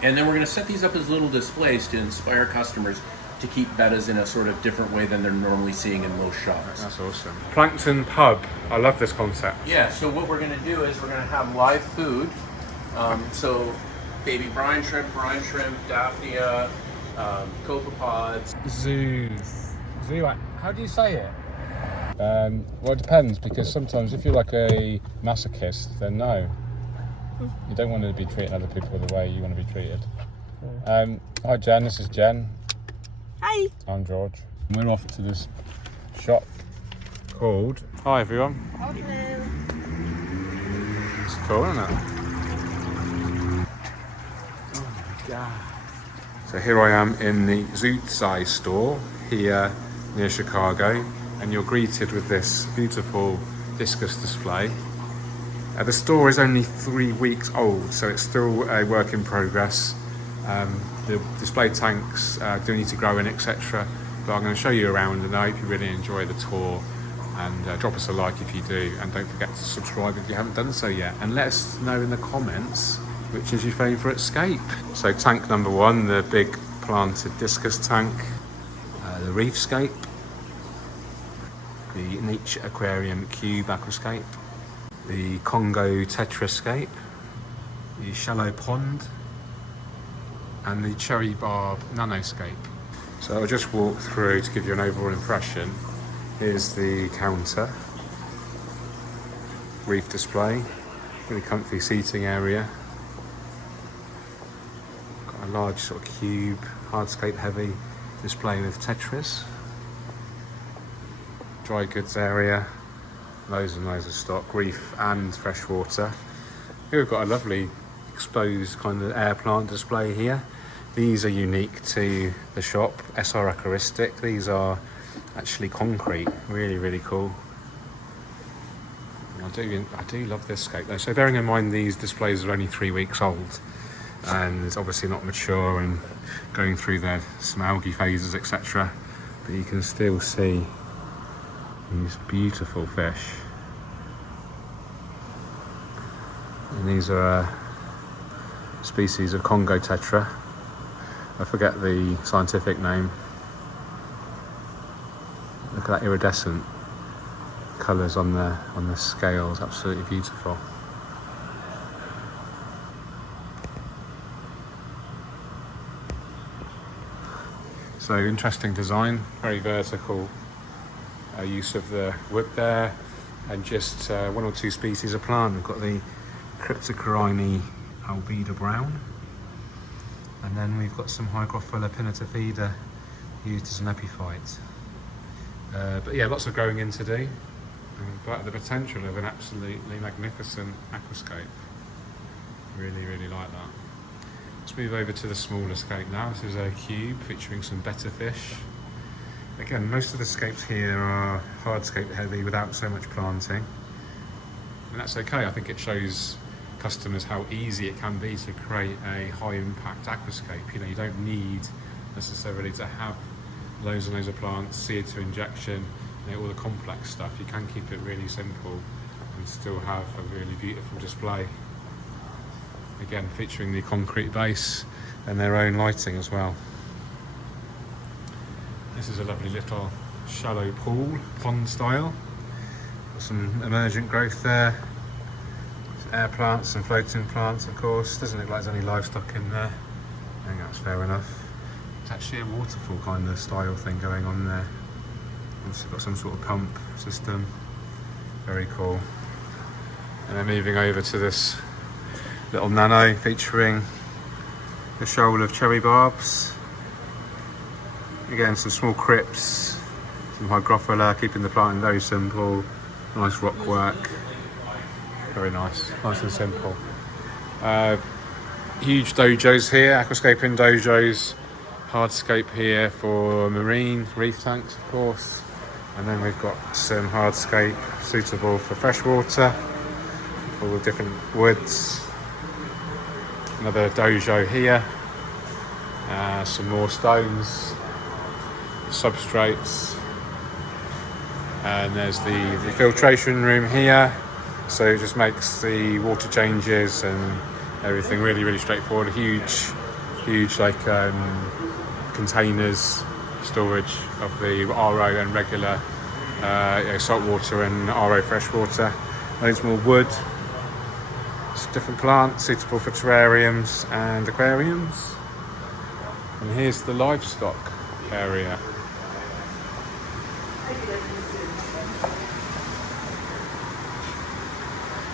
And then we're going to set these up as little displays to inspire customers to keep bettas in a sort of different way than they're normally seeing in most shops. That's awesome. Plankton pub. I love this concept. Yeah, so what we're going to do is we're going to have live food. So baby brine shrimp, daphnia, copepods. Zooxae. How do you say it? Well, it depends, because sometimes if you're like a masochist, then no. You don't want to be treating other people the way you want to be treated. Hi Jen, this is Jen. Hi. I'm George. We're off to this shop called... Hi everyone. Hello. It's cool, isn't it? Oh my god. So here I am in the Zooxae store here near Chicago, and you're greeted with this beautiful discus display. The store is only 3 weeks old, so it's still a work in progress. The display tanks do need to grow in, etc. But I'm going to show you around, and I hope you really enjoy the tour. And drop us a like if you do, and don't forget to subscribe if you haven't done so yet. And let us know in the comments which is your favourite scape. So tank number 1, the big planted discus tank, the reef scape, the Nature Aquarium Cube Aquascape, the Congo Tetrascape, the Shallow Pond, and the Cherry Barb Nanoscape. So I'll just walk through to give you an overall impression. Here's the counter, reef display, really comfy seating area. Got a large sort of cube, hardscape heavy display with Tetris. Dry goods area, loads and loads of stock, reef and freshwater. Here we've got a lovely exposed kind of air plant display here. These are unique to the shop, SR Aquaristic. These are actually concrete, really cool. I do love this scape though. So bearing in mind these displays are only 3 weeks old, and it's obviously not mature and going through their some algae phases, etc. But you can still see these beautiful fish. And these are a species of Congo tetra. I forget the scientific name. Look at that iridescent colours on the scales, absolutely beautiful. So interesting design, very vertical use of the wood there, and just 1 or 2 species of plant. We've got the Cryptocorini albida brown, and then we've got some Hygrophila pinnatophyta used as an epiphyte. But yeah, lots of growing in to do, but the potential of an absolutely magnificent aquascape. Really like that. Let's move over to the smaller scape now. This is a cube featuring some betta fish. Again, most of the scapes here are hardscape heavy without so much planting, and that's okay. I think it shows customers how easy it can be to create a high impact aquascape. You know, you don't need necessarily to have loads and loads of plants, CO2 injection, you know, all the complex stuff. You can keep it really simple and still have a really beautiful display. Again, featuring the concrete base and their own lighting as well. This is a lovely little shallow pool, pond style. Got some emergent growth there. Some air plants and floating plants, of course. Doesn't look like there's any livestock in there. I think that's fair enough. It's actually a waterfall kind of style thing going on there. It's got some sort of pump system. Very cool. And then moving over to this little nano featuring a shoal of cherry barbs. Again, some small crypts, some hygrophila, keeping the planting very simple. Nice rock work. Very nice and simple. Huge dojos here, aquascaping dojos. Hardscape here for marine reef tanks, of course. And then we've got some hardscape suitable for freshwater, all the different woods. Another dojo here. Some more stones, substrates. And there's the filtration room here. So it just makes the water changes and everything really straightforward. A huge huge like containers storage of the RO and regular salt water and RO fresh water. Loads more wood. Different plants suitable for terrariums and aquariums. And here's the livestock area.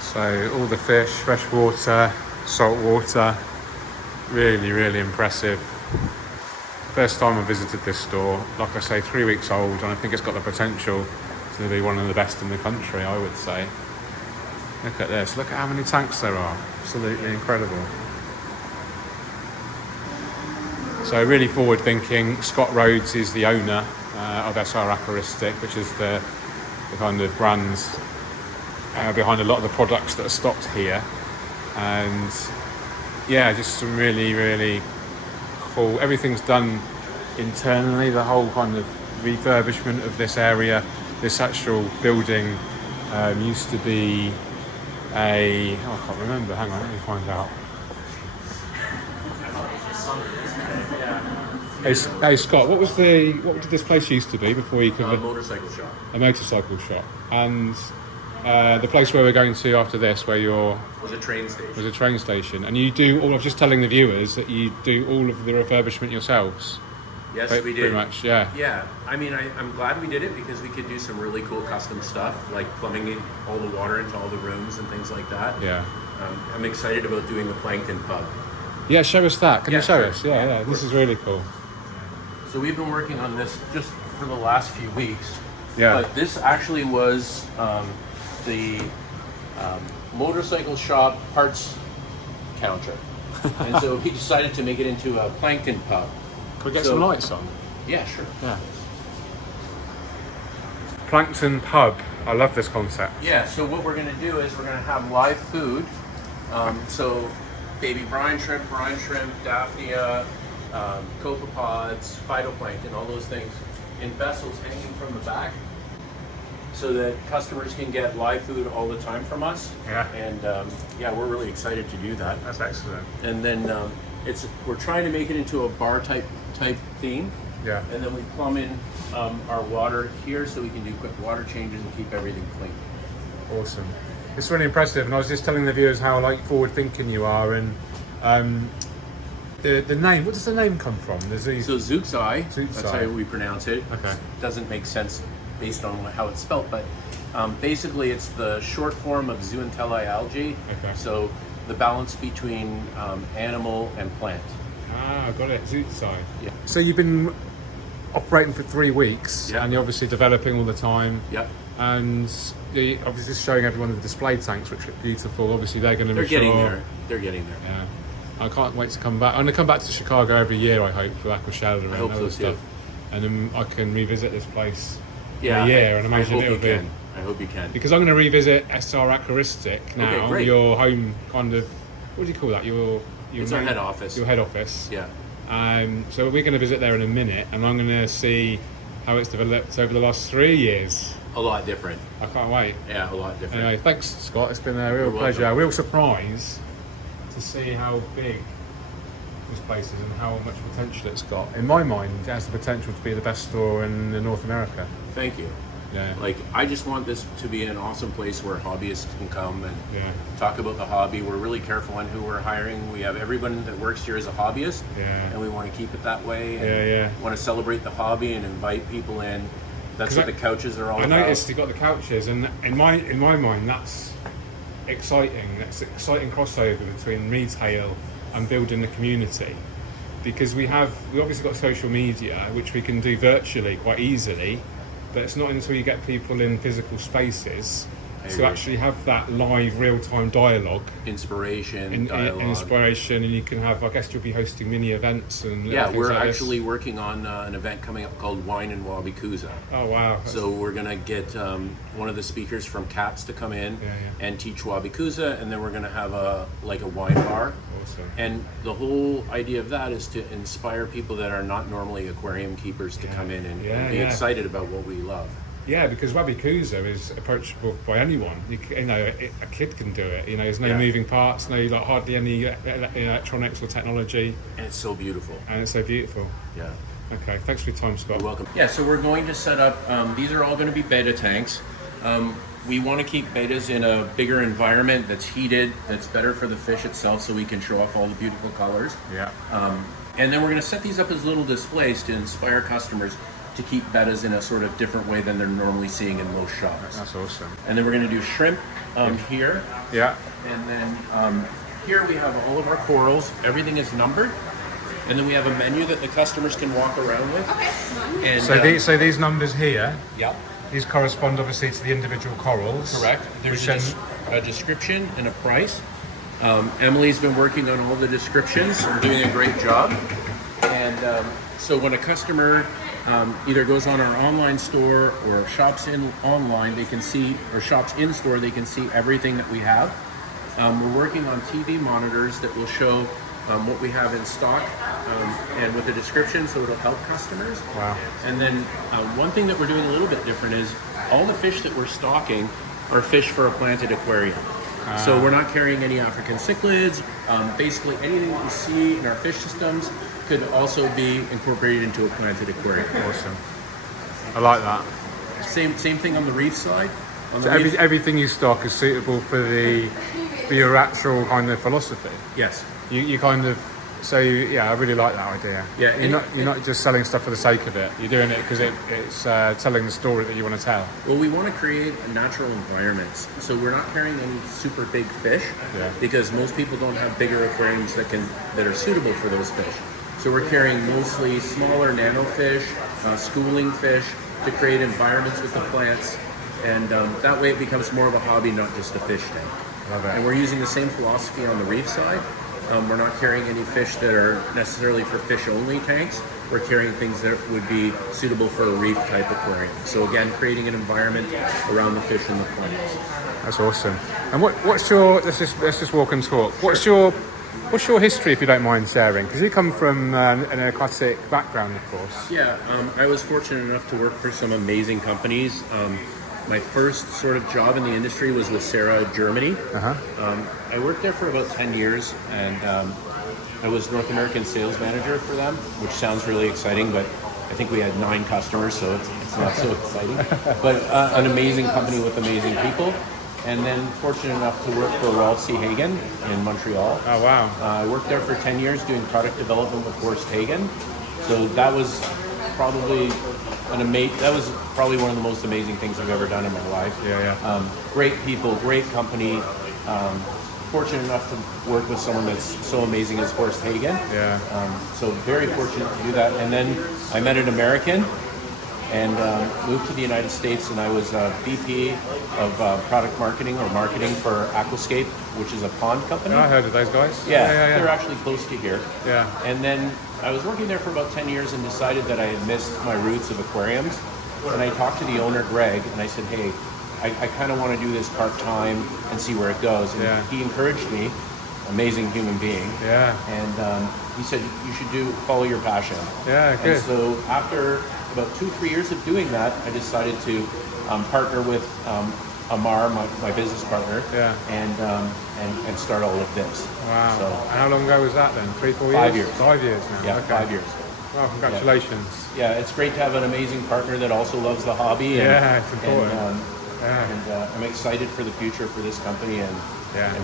So all the fish, fresh water, salt water, really impressive. First time I visited this store, like I say, 3 weeks old, and I think it's got the potential to be one of the best in the country, I would say. Look at this, look at how many tanks there are, absolutely incredible. So really forward thinking. Scott Rhodes is the owner of SR Aquaristic, which is the kind of brands behind a lot of the products that are stocked here. And yeah, just some really cool, everything's done internally, the whole kind of refurbishment of this area. This actual building used to be I can't remember, hang on, let me find out. Hey Scott, what did this place used to be before you could... A motorcycle shop. A motorcycle shop. And the place where we're going to after this, where you're... Was a train station. And you do all, I was just telling the viewers that you do all of the refurbishment yourselves. Yes, we did. Pretty much, yeah. Yeah, I mean, I'm glad we did it because we could do some really cool custom stuff, like plumbing in all the water into all the rooms and things like that. Yeah. I'm excited about doing the plankton pub. Yeah, show us that. Can you show sure. us? Yeah. This is really cool. So we've been working on this just for the last few weeks. Yeah. But this actually was the motorcycle shop parts counter. And so we decided to make it into a plankton pub. Can we get some lights on? Yeah, sure. Yeah. Plankton pub. I love this concept. Yeah, so what we're going to do is we're going to have live food. So baby brine shrimp, daphnia, copepods, phytoplankton, all those things in vessels hanging from the back so that customers can get live food all the time from us. Yeah. And yeah, we're really excited to do that. That's excellent. And then we're trying to make it into a bar type theme. Yeah. And then we plumb in our water here so we can do quick water changes and keep everything clean. Awesome. It's really impressive, and I was just telling the viewers how like forward thinking you are, and the name. What does the name come from? So Zooxae, that's Zooxae. how we pronounce it. Okay. Doesn't make sense based on how it's spelled, but basically it's the short form of Zooxae algae. Okay. So the balance between animal and plant. Ah, got it. Zooxae. Yeah. So you've been operating for 3 weeks, Yeah. and you're obviously developing all the time. Yep. And you're obviously showing everyone the display tanks, which are beautiful. Obviously, they're going to They're be getting there. They're getting there. Yeah. I can't wait to come back. I'm going to come back to Chicago every year, I hope, for Aquascaping and I hope other so too. stuff. And then I can revisit this place Yeah. in a year, and I imagine hope it'll you be. can. I hope you can. Because I'm going to revisit SR Aquaristic now. Okay, great. Your home kind of, what do you call that? Your It's our head office. Your head office. Yeah. So we're going to visit there in a minute, and I'm going to see how it's developed over the last 3 years. A lot different. I can't wait. Yeah, a lot different. Anyway, thanks, Scott. It's been a real You're pleasure, welcome. a real surprise to see how big this place is and how much potential it's got. In my mind, it has the potential to be the best store in North America. Thank you. Yeah. Like, I just want this to be an awesome place where hobbyists can come and Yeah. talk about the hobby. We're really careful on who we're hiring. We have everyone that works here as a hobbyist, Yeah. and we want to keep it that way. And Yeah. want to celebrate the hobby and invite people in. That's 'Cause what the couches are all I about. noticed you got the couches, and in my mind, that's exciting. That's exciting crossover between retail and building the community, because we obviously got social media, which we can do virtually quite easily, but it's not until you get people in physical spaces I to agree. actually have that live, real-time dialogue. Inspiration, dialogue. Inspiration, and you can have. I guess you'll be hosting mini events and Yeah, things we're like this. actually working on an event coming up called Wine and Wabikuza. Oh wow! So we're gonna get one of the speakers from CAPS to come in Yeah. and teach Wabikuza, and then we're gonna have a wine bar. Awesome. And the whole idea of that is to inspire people that are not normally aquarium keepers to come in and be Yeah. excited about what we love. Yeah, because Wabikusa is approachable by anyone. A kid can do it. There's no moving parts, hardly any electronics or technology. And it's so beautiful. And it's so beautiful. Yeah. Okay, thanks for your time, Scott. You're welcome. Yeah, so we're going to set up, these are all going to be beta tanks. We want to keep betas in a bigger environment that's heated, that's better for the fish itself, so we can show off all the beautiful colors. Yeah. And then we're going to set these up as little displays to inspire customers to keep betas in a sort of different way than they're normally seeing in most shops. That's awesome. And then we're going to do shrimp here. Yeah. And then here we have all of our corals. Everything is numbered. And then we have a menu that the customers can walk around with. Okay. And, So these numbers here, yeah, these correspond obviously to the individual corals. correct. There's a description and a price. Emily's been working on all the descriptions and doing a great job. And so when a customer either goes on our online store or shops in online, they can see, or shops in store, they can see everything that we have. We're working on TV monitors that will show what we have in stock and with the description, so it'll help customers. Wow. And then one thing that we're doing a little bit different is all the fish that we're stocking are fish for a planted aquarium. So we're not carrying any African cichlids. Basically anything that you see in our fish systems could also be incorporated into a planted aquarium. Awesome. I like that. Same thing on the reef side. On So the reef, everything you stock is suitable for your actual kind of philosophy. yes. You kind of, so yeah, I really like that idea. Yeah, you're not just selling stuff for the sake of it. You're doing it because it's telling the story that you want to tell. Well, we want to create natural environments, so we're not carrying any super big fish because most people don't have bigger aquariums that are suitable for those fish. So we're carrying mostly smaller nano fish, schooling fish to create environments with the plants, and that way it becomes more of a hobby, not just a fish tank. Love it. And we're using the same philosophy on the reef side. We're not carrying any fish that are necessarily for fish-only tanks. We're carrying things that would be suitable for a reef-type aquarium. So again, creating an environment around the fish and the plants. That's awesome. And what's your? Let's just walk and talk. What's your history, if you don't mind sharing? Because you come from an aquatic background, of course. Yeah, I was fortunate enough to work for some amazing companies. My first sort of job in the industry was with Sarah, Germany. I worked there for about 10 years, and I was North American sales manager for them, which sounds really exciting, but I think we had 9 customers, so it's not so exciting. But an amazing company with amazing people. And then fortunate enough to work for Rolf C. Hagen in Montreal. Oh, wow. I worked there for 10 years doing product development with Horst Hagen. So that was probably one of the most amazing things I've ever done in my life. Great people, great company. Fortunate enough to work with someone that's so amazing as Horst Hagen. So very fortunate to do that. And then I met an American and moved to the United States, and I was VP of product marketing or marketing for Aquascape, which is a pond company. I heard of those guys. They're actually close to here. Yeah. And then I was working there for about 10 years and decided that I had missed my roots of aquariums. And I talked to the owner, Greg, and I said, hey, I kind of want to do this part-time and see where it goes. And he encouraged me, amazing human being. And he said, you should follow your passion. Good. And so after about 2-3 years of doing that, I decided to partner with Amar, my business partner, and start all of this. Wow. So, and how long ago was that then? 3-4 years? 5 years. 5 years now. Yeah, Okay. 5 years. Well, congratulations. Yeah, it's great to have an amazing partner that also loves the hobby. It's important. And I'm excited for the future for this company and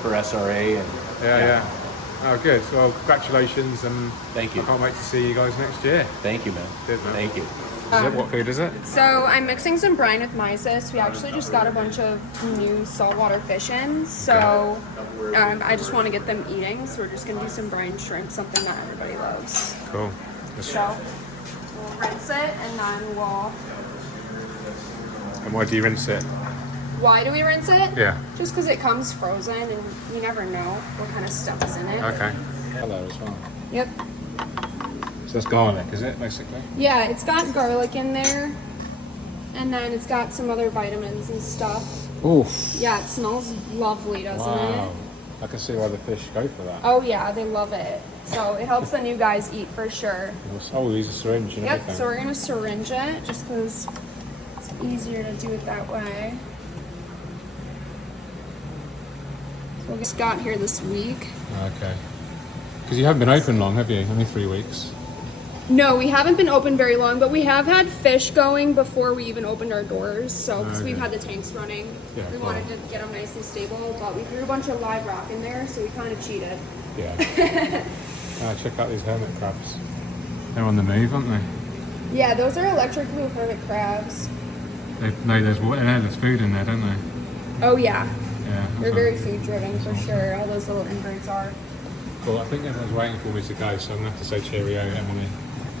for SRA. And Oh, good. Well, congratulations, and thank you. I can't wait to see you guys next year. Thank you, man. Cheers, man. Thank you. What food is it? So I'm mixing some brine with mysis. We actually just got a bunch of new saltwater fish in, so I just want to get them eating. So we're just gonna do some brine shrimp, something that everybody loves. Cool. So we'll rinse it, and then we'll. And why do you rinse it? Why do we rinse it? Yeah. Just because it comes frozen, and you never know what kind of stuff is in it. Okay. Hello as well. Yep. So that's garlic, is it, basically? Yeah, it's got garlic in there, and then it's got some other vitamins and stuff. Oof. Yeah, it smells lovely, doesn't Wow. it? I can see why the fish go for that. Oh yeah, they love it. So it helps the new guys eat for sure. Oh, use a syringe and Yep, everything. so we're gonna syringe it just because it's easier to do it that way. So we just got here this week. Okay. Because you haven't been open long, have you? Only 3 weeks. No, we haven't been open very long, but we have had fish going before we even opened our doors. So, because we've had the tanks running, Yeah, we cool. wanted to get them nice and stable, but we threw a bunch of live rock in there, so we kind of cheated. Yeah. Check out these hermit crabs. They're on the move, aren't they? Yeah, those are electric blue hermit crabs. No, there's water there, there's food in there, don't they? Oh yeah, Yeah. they're very food driven for sure. All those little inverts are. Cool, I think everyone's waiting for me to go, so I'm going to have to say cheerio, Emily.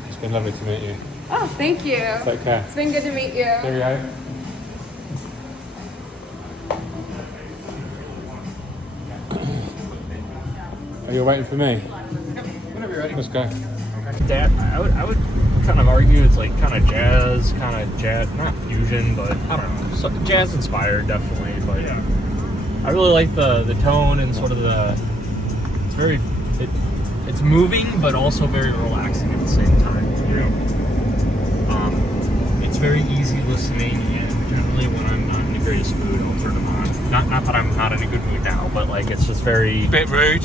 It's been lovely to meet you. Oh, thank you. Take care. It's been good to meet you. Cheerio. Are you waiting for me? Whenever you're ready. Let's go. That I would kind of argue it's like kind of jazz, not fusion, but I don't know, so jazz inspired definitely. But I really like the tone and sort of it's moving, but also very relaxing at the same time. You know, it's very easy listening, and generally when I'm not in the greatest mood, I'll turn them on. Not that I'm not in a good mood now, but like it's just very Bit rude.